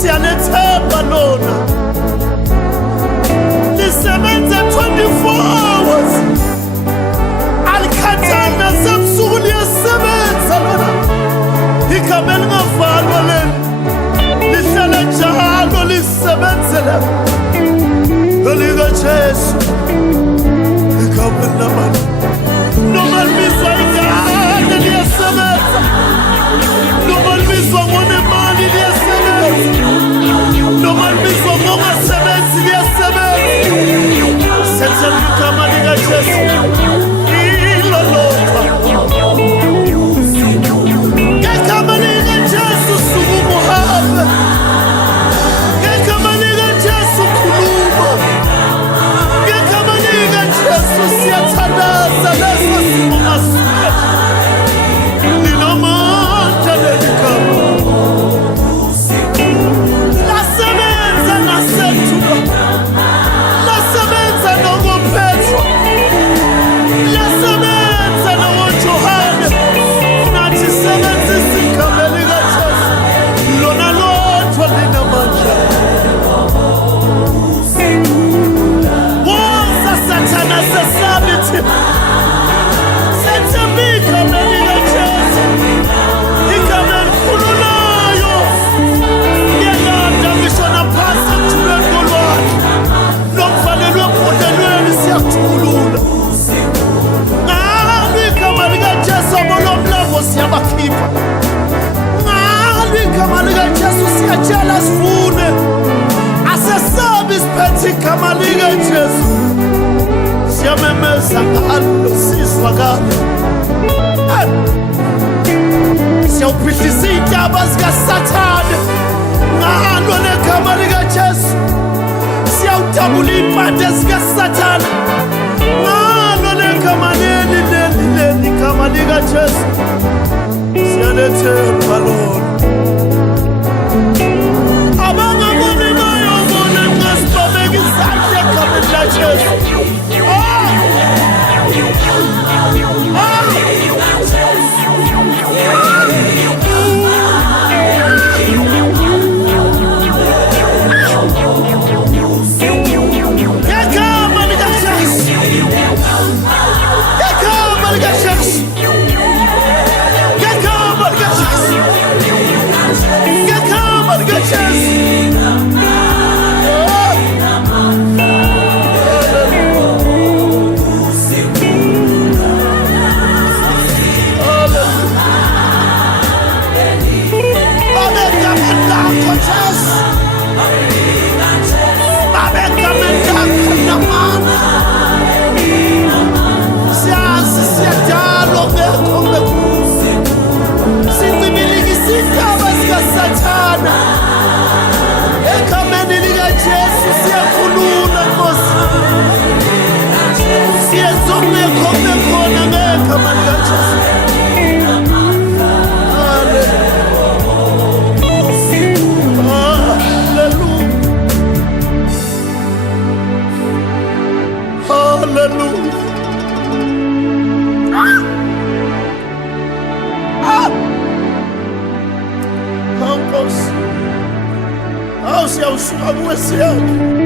Siyanethemba lona lisebenza 24 hours alikhathali nasebusuku liyasebenza lona igama elingavalwa leli lihlala njalo lisebenzela elikaJesu igama elinamandla noma libizwa igama liyasebenza noma libizwa ngonemali liyasebenza noma libizwa ngongasebenzi liyasebenza sethemba igama likaJesu ilolokha ngegama likaJesu suka uhambe ngegama likaJesu khuluma ngegama likaJesu siyathandaza leso simo masuka linamandla leligama lasebenza nasethuka lasebenza nokoPetro lasebenza nokoJohane nathi sebenzisa igama likaJesu lona lodwa linamandla woza sathana sesabi thina sethemba igama likaJesu igama elikhululayo liyalanda ngisho naphasi ekuthulweni kolwandle nokuvalelwe ebhodlelweni siyakuthulula ngalo igama likaJesu abolomlambo siyabakhipha ngalo igama likaJesu siyatshela sifune asesabi siphethe igama likaJesu siyamemeza ngalo sizwakale siyawubhidlisa iy'ntaba zikaSathane ngalo negama likaJesu siyawudabula iy'mpande zikaSathane ngalo negama leli igama likaJesu siyalethemba lona abangaboni bayobona nxa sibabeka izandla egameni likaJesu siyazi siyadala sisuka kuwe siyaphi.